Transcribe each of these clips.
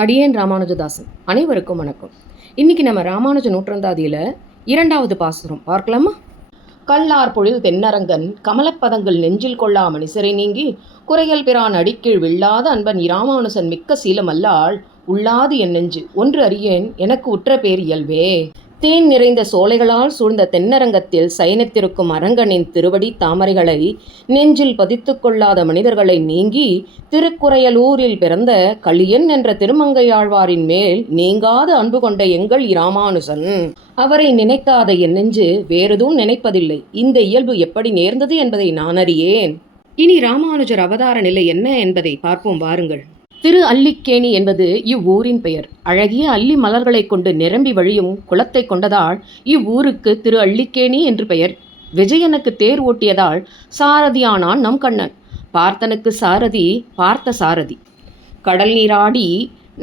அடியேன் ராமானுஜதாசன். அனைவருக்கும் வணக்கம். இன்னைக்கு நம்ம ராமானுஜ நூற்றந்தாதியில் 2வது பாசுரம் பார்க்கலாமா? கல்லார் பொழில் தென்னரங்கன் கமலப்பதங்கள் நெஞ்சில் கொள்ளா மனிசரை நீங்கி குறையல் பிரான் அடிக்கீழ் வில்லாத அன்பன் இராமானுசன் மிக்க சீலமல்லாள் உள்ளாது என் நெஞ்சு ஒன்று அறியேன் எனக்கு உற்ற பேர் இயல்வே. தேன் நிறைந்த சோலைகளால் சூழ்ந்த தென்னரங்கத்தில் சயனித்திருக்கும் அரங்கனின் திருவடி தாமரைகளை நெஞ்சில் பதித்து கொள்ளாத மனிதர்களை நீங்கி திருக்குறையலூரில் பிறந்த களியன் என்ற திருமங்கையாழ்வாரின் மேல் நீங்காத அன்பு கொண்ட எங்கள் இராமானுசன். அவரை நினைக்காத என் நெஞ்சு வேறெதுவும் நினைப்பதில்லை. இந்த இயல்பு எப்படி நேர்ந்தது என்பதை நான் அறியேன். இனி ராமானுஜர் அவதார நிலை என்ன என்பதை பார்ப்போம் வாருங்கள். திரு அல்லிக்கேணி என்பது இவ்வூரின் பெயர். அழகிய அல்லி மலர்களை கொண்டு நிரம்பி வழியும் குளத்தை கொண்டதால் இவ்வூருக்கு திரு அல்லிக்கேணி என்று பெயர். விஜயனுக்கு தேர் ஓட்டியதால் சாரதியானான் நம் கண்ணன். பார்த்தனுக்கு சாரதி பார்த்த சாரதி. கடல் நீராடி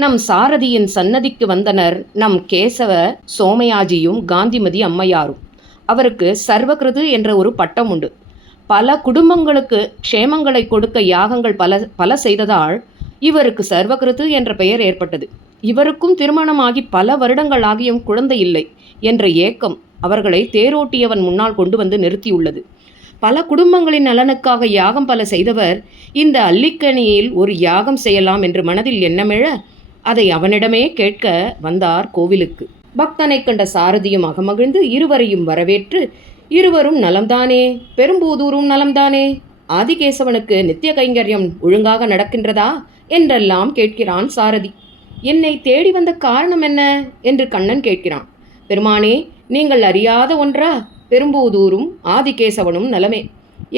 நம் சாரதியின் சன்னதிக்கு வந்தனர் நம் கேசவ சோமயாஜியும் காந்திமதி அம்மையாரும். அவருக்கு சர்வகிருது என்ற ஒரு பட்டம் உண்டு. பல குடும்பங்களுக்கு க்ஷேமங்களை கொடுக்க யாகங்கள் பல செய்ததால் இவருக்கு சர்வகிருத்து என்ற பெயர் ஏற்பட்டது. இவருக்கும் திருமணமாகி பல வருடங்கள் ஆகியும் குழந்தை இல்லை என்ற ஏக்கம் அவர்களை தேரோட்டியவன் முன்னால் கொண்டு வந்து நிறுத்தியுள்ளது. பல குடும்பங்களின் நலனுக்காக யாகம் பல செய்தவர் இந்த அல்லிக்கணியில் ஒரு யாகம் செய்யலாம் என்று மனதில் எண்ணமிழ அதை அவனிடமே கேட்க வந்தார் கோவிலுக்கு. பக்தனை கண்ட சாரதியும் அகமகிழ்ந்து இருவரையும் வரவேற்று, இருவரும் நலம்தானே, பெரும்பூதூரும் நலம்தானே, ஆதிகேசவனுக்கு நித்திய கைங்கரியம் ஒழுங்காக நடக்கின்றதா என்றெல்லாம் கேட்கிறான் சாரதி. என்னை தேடி வந்த காரணம் என்ன என்று கண்ணன் கேட்கிறான். பெருமானே, நீங்கள் அறியாத ஒன்றா? பெரும்பூதூரும் ஆதிகேசவனும் நலமே.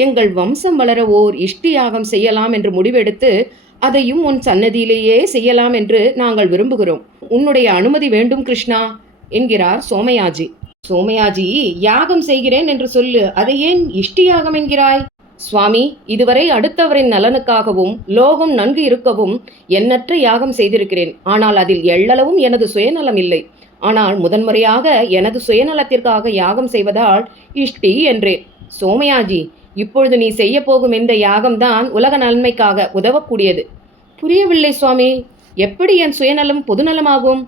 எங்கள் வம்சம் வளர ஓர் இஷ்டி யாகம் செய்யலாம் என்று முடிவெடுத்து அதையும் உன் சன்னதியிலேயே செய்யலாம் என்று நாங்கள் விரும்புகிறோம். உன்னுடைய அனுமதி வேண்டும் கிருஷ்ணா என்கிறார் சோமயாஜி. சோமயாஜி, யாகம் செய்கிறேன் என்று சொல்லு, அதை ஏன் இஷ்டி யாகம் என்கிறாய்? சுவாமி, இதுவரை அடுத்தவரின் நலனுக்காகவும் லோகம் நன்கு இருக்கவும் எண்ணற்ற யாகம் செய்திருக்கிறேன். ஆனால் அதில் எள்ளளவும் எனது சுயநலம் இல்லை. ஆனால் முதன்முறையாக எனது சுயநலத்திற்காக யாகம் செய்வதால் இஷ்டி என்றேன். சோமயாஜி, இப்பொழுது நீ செய்ய போகும் இந்த யாகம்தான் உலக நன்மைக்காக உதவக்கூடியது. புரியவில்லை சுவாமி, எப்படி என் சுயநலம் பொதுநலமாகும்?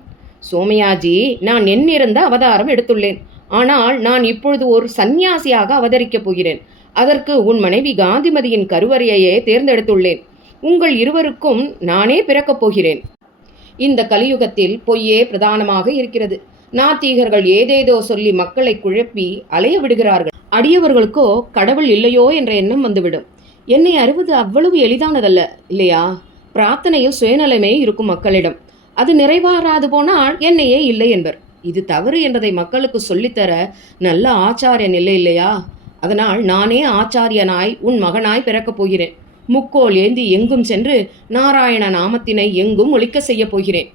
சோமயாஜி, நான் எண்ணிருந்த அவதாரம் எடுத்துள்ளேன். ஆனால் நான் இப்பொழுது ஒரு சந்நியாசியாக அவதரிக்கப் போகிறேன். அதற்கு உன் மனைவி காந்திமதியின் கருவறையையே தேர்ந்தெடுத்துள்ளேன். உங்கள் இருவருக்கும் நானே பிறக்கப் போகிறேன். இந்த கலியுகத்தில் பொய்யே பிரதானமாக இருக்கிறது. நாத்திகர்கள் ஏதேதோ சொல்லி மக்களை குழப்பி அலைய விடுகிறார்கள். அடியவர்களுக்கோ கடவுள் இல்லையோ என்ற எண்ணம் வந்துவிடும். என்னை அறிவது அவ்வளவு எளிதானதல்ல இல்லையா? பிரார்த்தனையில் சுயநலமே இருக்கும் மக்களிடம். அது நிறைவேறாது போனால் என்னையே இல்லை என்பர். இது தவறு என்பதை மக்களுக்கு சொல்லித்தர நல்ல ஆச்சாரியன் இல்லை இல்லையா? அதனால் நானே ஆச்சாரியனாய் உன் மகனாய் பிறக்கப் போகிறேன். முக்கோல் ஏந்தி எங்கும் சென்று நாராயண நாமத்தினை எங்கும் ஒலிக்க செய்ய போகிறேன்.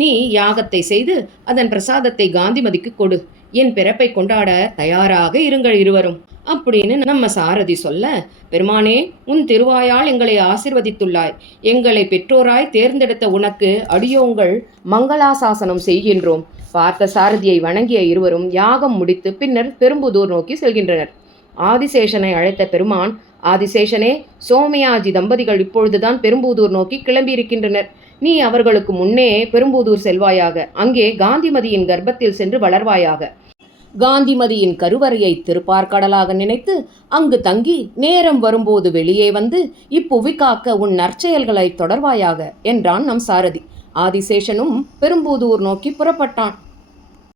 நீ யாகத்தை செய்து அதன் பிரசாதத்தை காந்திமதிக்கு கொடு. என் பிறப்பை கொண்டாட தயாராக இருங்கள் இருவரும் அப்படின்னு நம்ம சாரதி சொல்ல, பெருமானே, உன் திருவாயால் எங்களை ஆசிர்வதித்துள்ளாய். எங்களை பெற்றோராய் தேர்ந்தெடுத்த உனக்கு அடியோங்கள் மங்களாசாசனம் செய்கின்றோம். பார்த்த சாரதியை வணங்கிய இருவரும் யாகம் முடித்து பின்னர் பெரும்புதூர் நோக்கி செல்கின்றனர். ஆதிசேஷனை அழைத்த பெருமான், ஆதிசேஷனே, சோமயாஜி தம்பதிகள் இப்பொழுதுதான் பெரும்புதூர் நோக்கி கிளம்பியிருக்கின்றனர். நீ அவர்களுக்கு முன்னே பெரும்புதூர் செல்வாயாக. அங்கே காந்திமதியின் கர்ப்பத்தில் சென்று வளர்வாயாக. காந்திமதியின் கருவறையை திருப்பார்கடலாக நினைத்து அங்கு தங்கி நேரம் வரும்போது வெளியே வந்து இப்புவி காக்க உன் நற்செயல்களை தொடர்வாயாக என்றான் நம் சாரதி. ஆதிசேஷனும் பெரும்புதூர் நோக்கி புறப்பட்டான்.